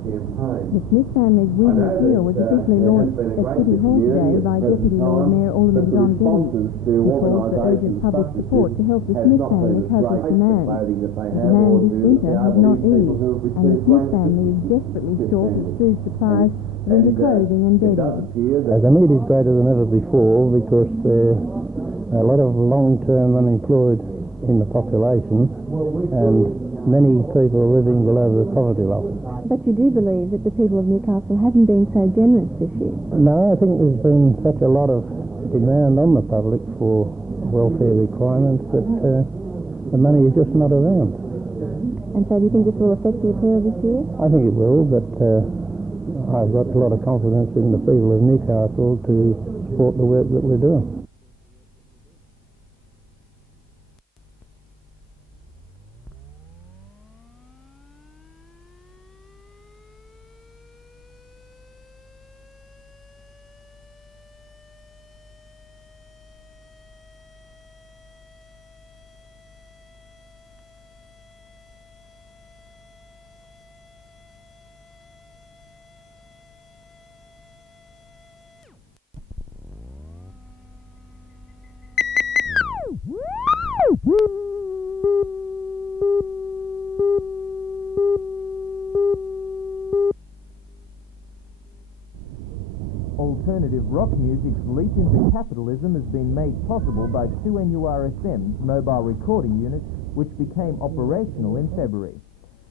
The Smith family's Wheel Appeal was officially launched at City Hall today by Deputy Lord Mayor Alderman John Geddes, who calls for urgent public support to help the Smith family cope with demand. The demand this winter has not eased, and the Smith family is desperately short of food supplies, winter clothing and bedding. The need is greater than ever before because there are a lot of long-term unemployed in the population and many people living below the poverty line. But you do believe that the people of Newcastle haven't been so generous this year? No, I think there's been such a lot of demand on the public for welfare requirements that the money is just not around. And so do you think this will affect the appeal this year? I think it will, but I've got a lot of confidence in the people of Newcastle to support the work that we're doing. Alternative rock music's leap into capitalism has been made possible by two NURSM's mobile recording units, which became operational in February.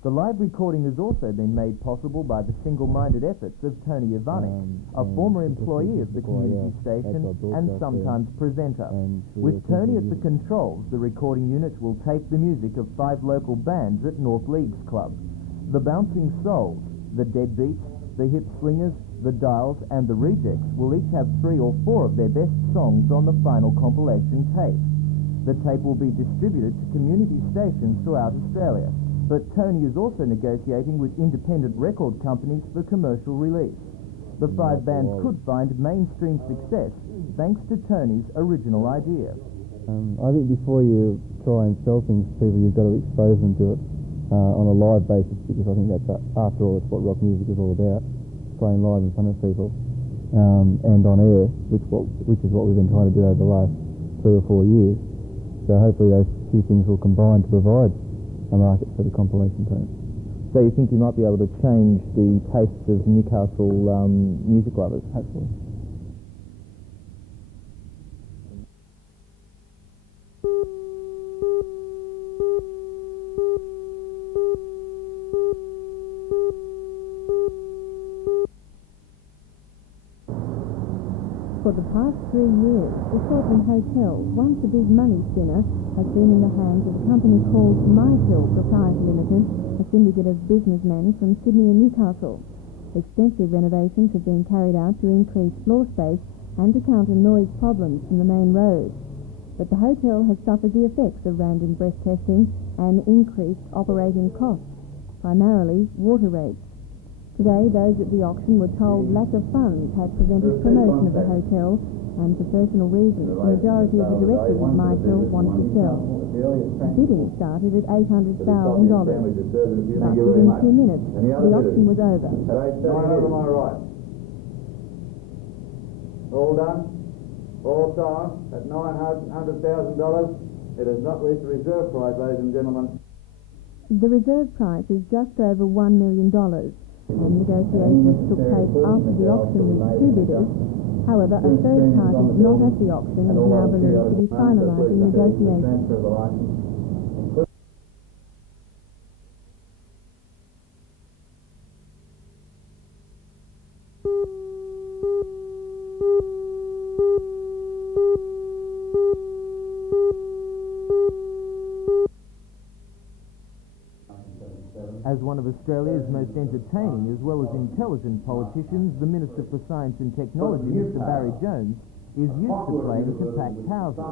The live recording has also been made possible by the single-minded efforts of Tony Ivanic, a former employee of the community station and sometimes presenter. With Tony at the controls, the recording units will tape the music of 5 local bands at North Leagues Club. The Bouncing Souls, the Deadbeats, the Hip Slingers, the Dials and the Rejects will each have 3 or 4 of their best songs on the final compilation tape. The tape will be distributed to community stations throughout Australia, but Tony is also negotiating with independent record companies for commercial release. The 5 bands could find mainstream success thanks to Tony's original idea. I think before you try and sell things to people, you've got to expose them to it on a live basis, because I think that's, after all, it's what rock music is all about, playing live in front of people and on air, which is what we've been trying to do over the last 3 or 4 years. So hopefully those two things will combine to provide a market for the compilation tape. So you think you might be able to change the tastes of Newcastle music lovers? Hopefully. For the past 3 years, the Shortland Hotel, once a big money spinner, has been in the hands of a company called Myhill Proprietary Limited, a syndicate of businessmen from Sydney and Newcastle. Extensive renovations have been carried out to increase floor space and to counter noise problems from the main road. But the hotel has suffered the effects of random breath testing and increased operating costs, primarily water rates. Today, those at the auction were told lack of funds had prevented promotion of the hotel, and for personal reasons, the majority of the directors of Myhill wanted to sell. The bidding started at $800,000, but within 2 minutes, the auction was over. All done, all signed at $900,000. It has not reached the reserve price, ladies and gentlemen. The reserve price is just over $1 million. And negotiations took place after the auction with 2 bidders. However, a third party not at the auction is now believed to be finalising negotiations. As one of Australia's most entertaining as well as intelligent politicians, the Minister for Science and Technology, Mr Barry Jones, is used to playing to packed houses.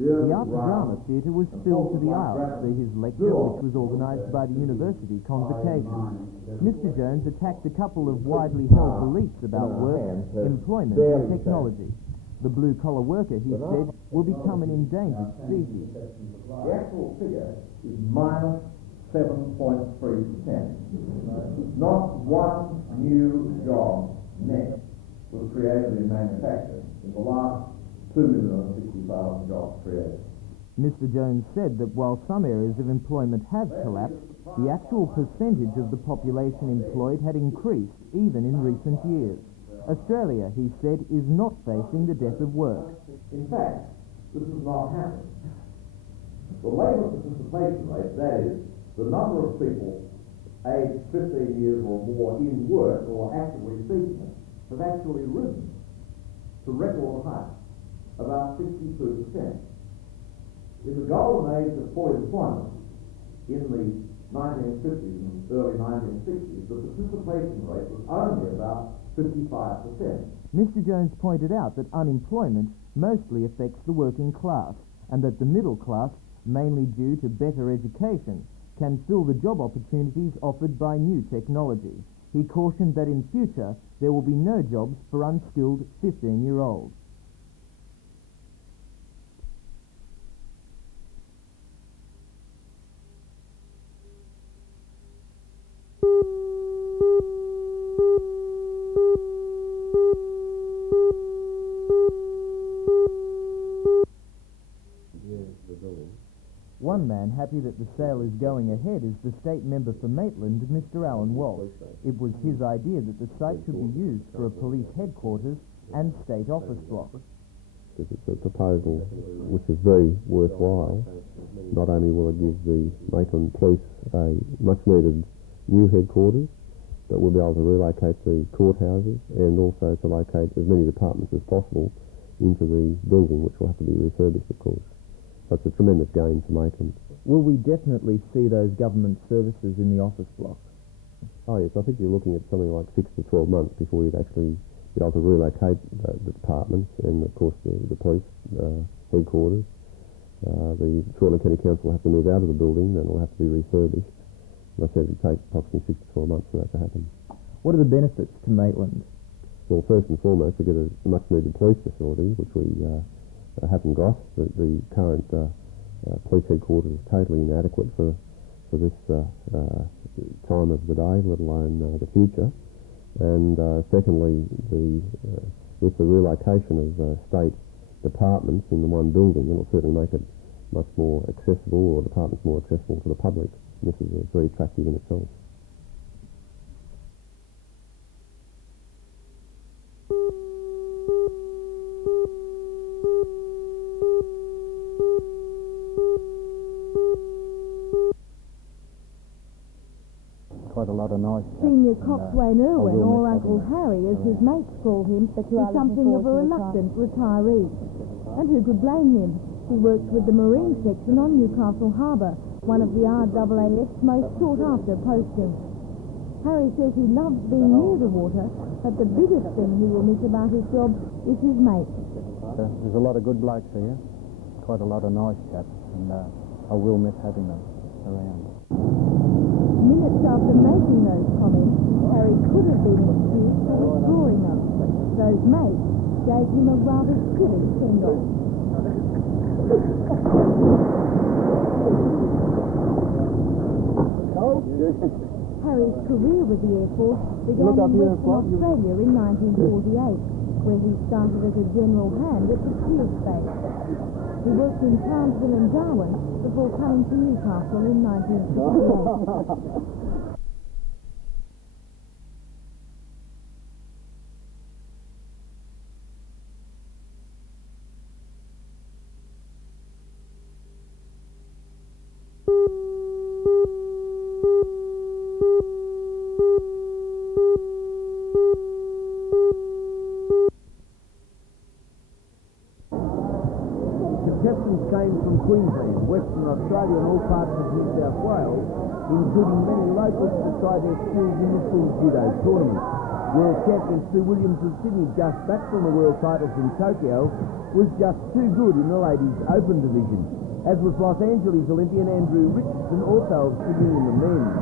The Art Drama Theatre was filled to the aisles for his lecture, which was organised by the University Convocation. Mr Jones attacked a couple of widely held beliefs about work, employment and technology. The blue-collar worker, he said, will become an endangered species. The actual figure is minus 7.3%. Not one new job net was created in manufacturing in the last 2,060,000 jobs created. Mr. Jones said that while some areas of employment have collapsed, the actual percentage of the population employed had increased even in recent years. Australia, he said, is not facing the death of work. In fact, this has not happened. The labour participation rate, that is, the number of people aged 15 years or more in work or actively seeking it, have actually risen to record heights, about 62%. In the golden age of full employment, in the 1950s and early 1960s, the participation rate was only about 55%. Mr. Jones pointed out that unemployment mostly affects the working class and that the middle class, mainly due to better education, can fill the job opportunities offered by new technology. He cautioned that in future there will be no jobs for unskilled 15-year-olds. One man happy that the sale is going ahead is the state member for Maitland, Mr. Alan Walsh. It was his idea that the site should be used for a police headquarters and state office block. It's a proposal which is very worthwhile. Not only will it give the Maitland Police a much-needed new headquarters, but we'll be able to relocate the courthouses and also to locate as many departments as possible into the building, which will have to be refurbished, of course. So it's a tremendous gain for Maitland. Will we definitely see those government services in the office block? Oh yes, I think you're looking at something like 6 to 12 months before you'd actually be able to relocate the departments and, of course, the police headquarters. The Shortland County Council will have to move out of the building, then it will have to be refurbished. And I said it would take approximately 6 to 12 months for that to happen. What are the benefits to Maitland? Well, first and foremost, we get a much-needed police facility, which we haven't got. The current police headquarters is totally inadequate for this time of the day, let alone the future. And secondly, with the relocation of state departments in the one building, it'll certainly make it much more accessible, or departments more accessible to the public. And this is very attractive in itself. Quite a lot of nice. Senior Coxswain Irwin, or Uncle Harry as his mates call him, is something of a reluctant retiree. And who could blame him? He works with the Marine section on Newcastle Harbour, one of the RAAF's most sought-after postings. Harry says he loves being near the water, but the biggest thing he will miss about his job is his mates. There's a lot of good blokes here, quite a lot of nice chaps, and I will miss having them around. Minutes after making those comments, Harry could have been excused for withdrawing them. Those mates gave him a rather silly send-off. Harry's career with the Air Force began in Western Australia in 1948, where he started as a general hand at the Strait base. He worked in Townsville and Darwin before coming to Newcastle in 1968. Contestants came from Queensland, Western Australia and all parts of New South Wales, including many locals to try their skills in the full judo tournament. World champion Sue Williams of Sydney, just back from the world titles in Tokyo, was just too good in the ladies' open division, as was Los Angeles Olympian Andrew Richardson, also of Sydney in the men's.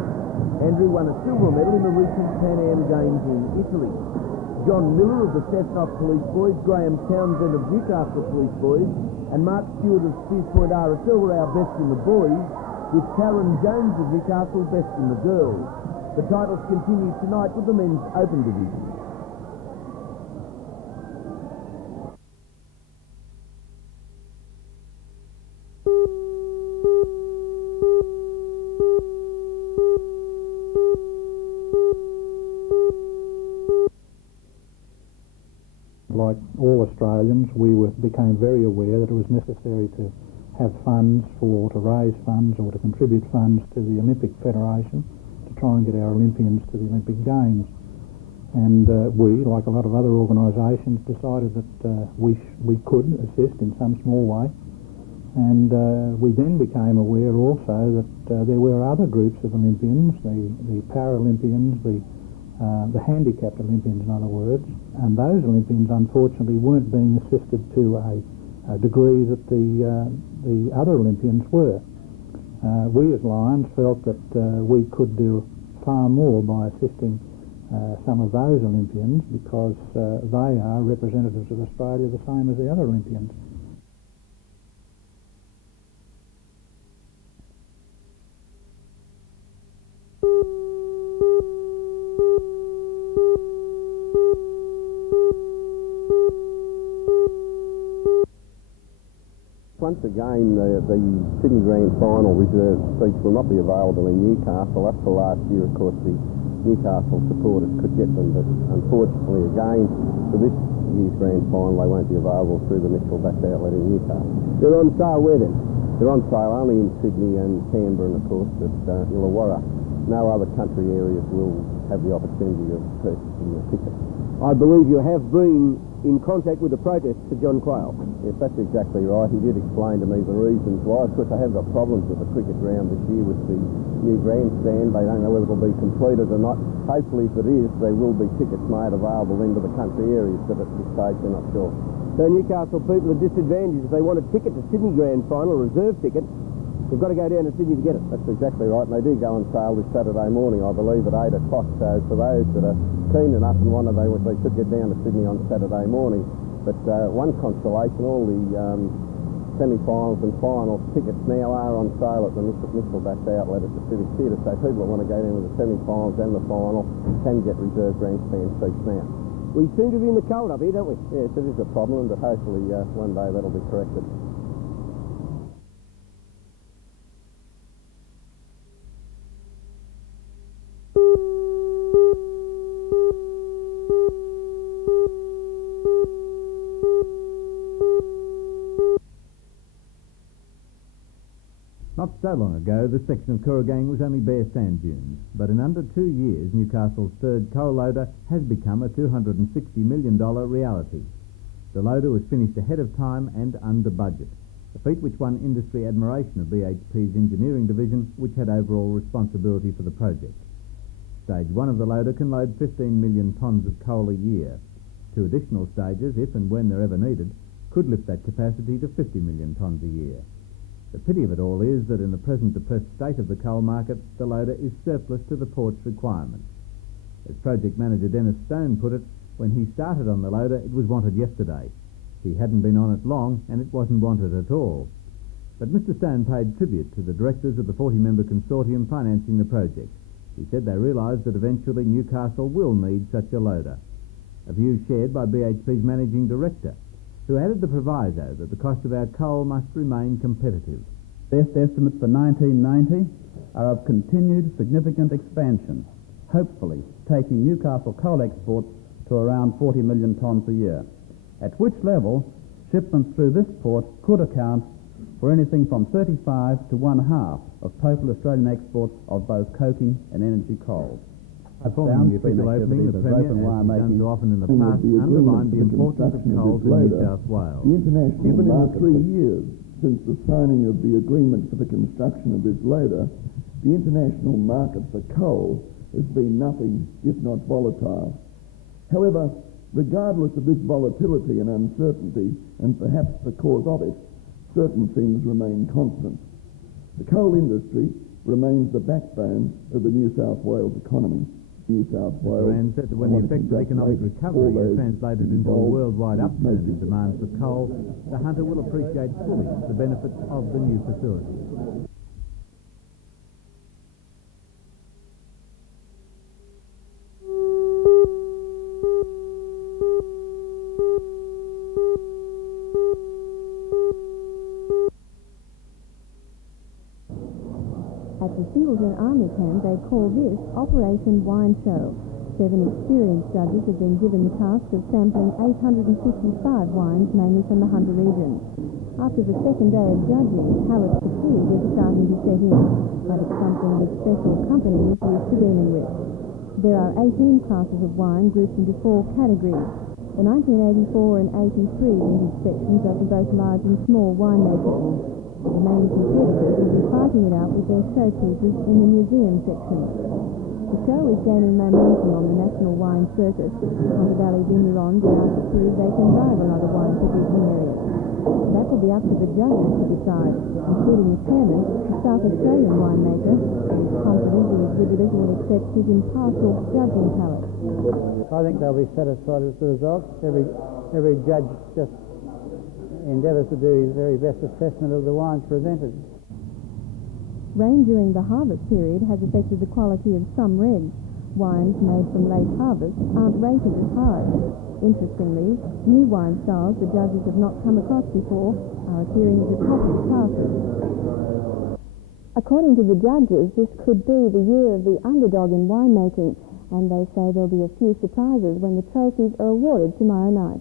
Andrew won a silver medal in the recent Pan Am Games in Italy. John Miller of the Cessnock Police Boys, Graham Townsend of Newcastle Police Boys, and Mark Stewart of Spears Point RSL were our best in the boys, with Karen Jones of Newcastle best in the girls. The titles continue tonight with the men's open division. Like all Australians, we became very aware that it was necessary to have funds to raise funds or to contribute funds to the Olympic Federation to try and get our Olympians to the Olympic Games. And we, like a lot of other organisations, decided that we could assist in some small way. And we then became aware also that there were other groups of Olympians, the Paralympians, the handicapped Olympians, in other words, and those Olympians unfortunately weren't being assisted to a degree that the other Olympians were. We as Lions felt that we could do far more by assisting some of those Olympians because they are representatives of Australia the same as the other Olympians. Once again, the Sydney Grand Final reserve seats will not be available in Newcastle. Up to last year, of course, the Newcastle supporters could get them, but unfortunately again, for this year's Grand Final, they won't be available through the Mitchell Bass Outlet in Newcastle. They're on sale where then? They're on sale only in Sydney and Canberra and, of course, at Illawarra. No other country areas will have the opportunity of purchasing the tickets. I believe you have been in contact with the protest for John Quayle. Yes, that's exactly right. He did explain to me the reasons why. Of course, they have got problems with the cricket ground this year with the new grandstand. They don't know whether it will be completed or not. Hopefully, if it is, there will be tickets made available into the country areas, but at this stage, they're not sure. So Newcastle people are disadvantaged. If they want a ticket to Sydney Grand Final, a reserve ticket, they've got to go down to Sydney to get it. That's exactly right, and they do go on sale this Saturday morning, I believe, at 8 o'clock. So for those that are keen enough and wanted, they could get down to Sydney on Saturday morning. But one consolation, all the semi-finals and finals tickets now are on sale at the Mitchell Bass Outlet at the Civic Theatre. So people that want to go down to the semi-finals and the final can get reserved grandstand seats now. We seem to be in the cold up here, don't we? Yes, it is a problem, but hopefully one day that'll be corrected. Not so long ago, this section of Kooragang was only bare sand dunes, but in under 2 years, Newcastle's third coal loader has become a $260 million reality. The loader was finished ahead of time and under budget, a feat which won industry admiration of BHP's engineering division, which had overall responsibility for the project. Stage 1 of the loader can load 15 million tonnes of coal a year. 2 additional stages, if and when they're ever needed, could lift that capacity to 50 million tonnes a year. The pity of it all is that in the present depressed state of the coal market, the loader is surplus to the port's requirements. As project manager Dennis Stone put it, when he started on the loader, it was wanted yesterday. He hadn't been on it long, and it wasn't wanted at all. But Mr Stone paid tribute to the directors of the 40-member consortium financing the project. He said they realised that eventually Newcastle will need such a loader, a view shared by BHP's managing director, who added the proviso that the cost of our coal must remain competitive. Best estimates for 1990 are of continued significant expansion, hopefully taking Newcastle coal exports to around 40 million tonnes a year, at which level shipments through this port could account for anything from 35 to 1/2 of total Australian exports of both coking and energy coal. Following the official opening, the Premier, as he's done so often in the past, underlined the importance of coal to New South Wales. The international market, in the 3 years since the signing of the agreement for the construction of this loader, the international market for coal has been nothing if not volatile. However, regardless of this volatility and uncertainty, and perhaps the cause of it, certain things remain constant. The coal industry remains the backbone of the New South Wales economy. New South Wales. Rand said that when the effects of economic recovery are translated into a worldwide upturn in demand for coal, the hunter will appreciate fully the benefits of the new facility. At the Singleton Army Camp, they call this Operation Wine Show. 7 experienced judges have been given the task of sampling 855 wines, mainly from the Hunter region. After the second day of judging, palate fatigue is starting to set in, but it's something this special company is used to dealing with. There are 18 classes of wine grouped into 4 categories. The 1984 and 83 vintage sections are for both large and small winemakers. The main competitors will be fighting it out with their showpieces in the museum section. The show is gaining momentum on the national wine circuit. Hunter Valley vignerons are out to prove they can rival other wine-producing areas. That will be up to the judges to decide, including the chairman, a South Australian winemaker, who is confident the exhibitors will accept his impartial judging palate. I think they'll be satisfied with the results. Every judge just endeavours to do his very best assessment of the wines presented. Rain during the harvest period has affected the quality of some reds. Wines made from late harvest aren't rated as high. Interestingly, new wine styles the judges have not come across before are appearing at the top of classes. According to the judges, this could be the year of the underdog in winemaking, and they say there'll be a few surprises when the trophies are awarded tomorrow night.